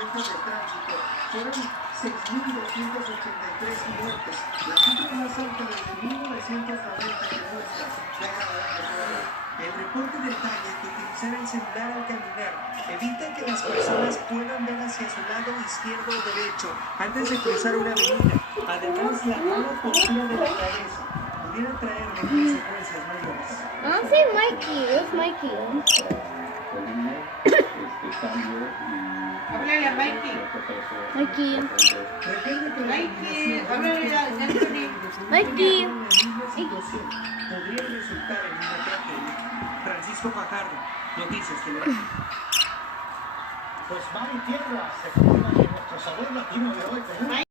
accidentes de tránsito. Fueron 6.283 muertes, la cifra más alta desde 1990 que muestra la gravedad del problema. El reporte detalla que utilizar el celular al caminar evita que las personas puedan ver hacia su lado izquierdo o derecho antes de cruzar una avenida. Además, la mala postura de la cabeza pudiera traerle consecuencias mayores. I don't see Mikey. Where's Mikey? Háblale a Mikey. Mikey. Recuerde que la Mikey, háblale a Anthony. Mikey. en la misma situación podría resultar en una tragedia. Francisco Fajardo, Noticias Televisión. Pues mar y tierra se forman en nuestro sabor latino de hoy con un